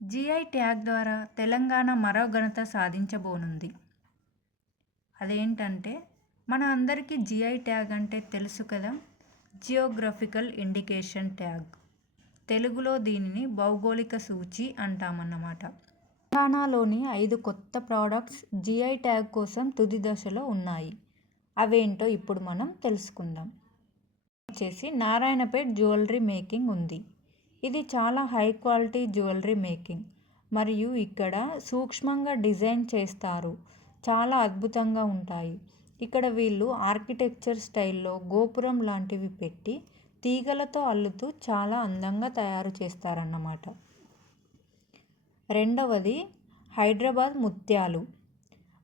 GI tag ద్వారా తెలంగాణ మరో ఘనత సాధించబోనుంది. అదేంటంటే మన అందరికీ జీఐ ట్యాగ్ అంటే తెలుసు కదా, జియోగ్రఫికల్ ఇండికేషన్ ట్యాగ్. తెలుగులో దీనిని భౌగోళిక సూచి అంటామన్నమాట. తెలంగాణలోని 5 కొత్త ప్రోడక్ట్స్ జీఐ ట్యాగ్ కోసం తుది దశలో ఉన్నాయి. అవేంటో ఇప్పుడు మనం తెలుసుకుందాం. వచ్చేసి నారాయణపేట్ జ్యువెలరీ మేకింగ్ ఉంది. ఇది చాలా హై క్వాలిటీ జ్యువెలరీ మేకింగ్ మరియు ఇక్కడ సూక్ష్మంగా డిజైన్ చేస్తారు. చాలా అద్భుతంగా ఉంటాయి. ఇక్కడ వీళ్ళు ఆర్కిటెక్చర్ స్టైల్లో గోపురం లాంటివి పెట్టి తీగలతో అల్లుతూ చాలా అందంగా తయారు చేస్తారన్నమాట. రెండవది హైదరాబాద్ ముత్యాలు.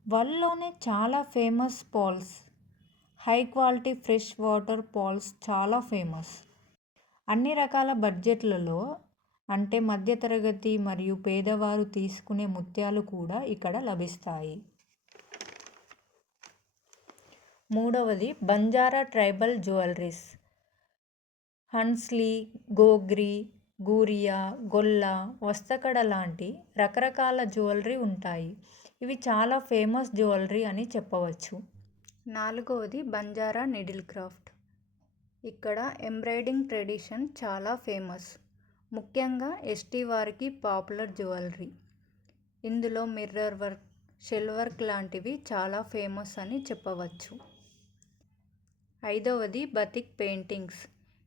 వరల్డ్లోనే చాలా famous pearls, high quality fresh water pearls చాలా ఫేమస్. అన్ని రకాల బడ్జెట్లలో అంటే మధ్యతరగతి మరియు పేదవారు తీసుకునే ముత్యాలు కూడా ఇక్కడ లభిస్తాయి. మూడవది బంజారా ట్రైబల్ జ్యువెలరీస్. హన్స్లీ, గోగ్రి, గూరియా, గొల్ల, వస్తకడ లాంటి రకరకాల జ్యువెలరీ ఉంటాయి. ఇవి చాలా ఫేమస్ జ్యువెలరీ అని చెప్పవచ్చు. నాలుగవది బంజారా నీడిల్ క్రాఫ్ట్. ఇక్కడ ఎంబ్రాయిడింగ్ ట్రెడిషన్ చాలా ఫేమస్. ముఖ్యంగా ఎస్టీ వారికి పాపులర్ జ్యువెలరీ. ఇందులో మిర్రర్ వర్క్, షెల్ వర్క్ లాంటివి చాలా ఫేమస్ అని చెప్పవచ్చు. ఐదవది బతిక్ పెయింటింగ్స్.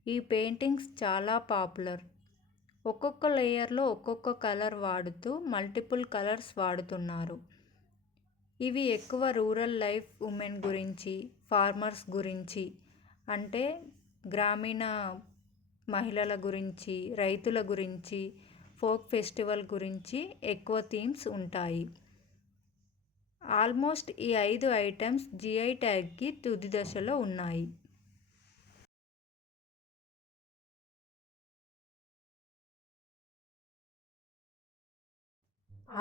ఈ పెయింటింగ్స్ చాలా పాపులర్. ఒక్కొక్క లేయర్లో ఒక్కొక్క కలర్ వాడుతూ మల్టిపుల్ కలర్స్ వాడుతున్నారు. ఇవి ఎక్కువ రూరల్ లైఫ్ ఉమెన్ గురించి, ఫార్మర్స్ గురించి, అంటే గ్రామీణ మహిళల గురించి, రైతుల గురించి, ఫోక్ ఫెస్టివల్ గురించి ఎక్కువ థీమ్స్ ఉంటాయి. ఆల్మోస్ట్ ఈ 5 ఐటమ్స్ జీఐ ట్యాగ్కి తుది దశలో ఉన్నాయి.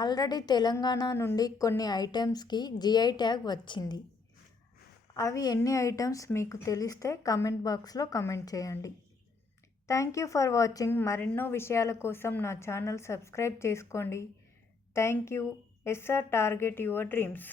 ఆల్రెడీ తెలంగాణ నుండి కొన్ని ఐటమ్స్కి జీఐ ట్యాగ్ వచ్చింది. అవి ఎన్ని ఐటమ్స్ మీకు తెలిస్తే కమెంట్ బాక్స్లో కమెంట్ చేయండి. Thank you for watching. మరెన్నో విషయాల కోసం నా ఛానల్ సబ్స్క్రైబ్ చేసుకోండి. Thank you. SR target your dreams.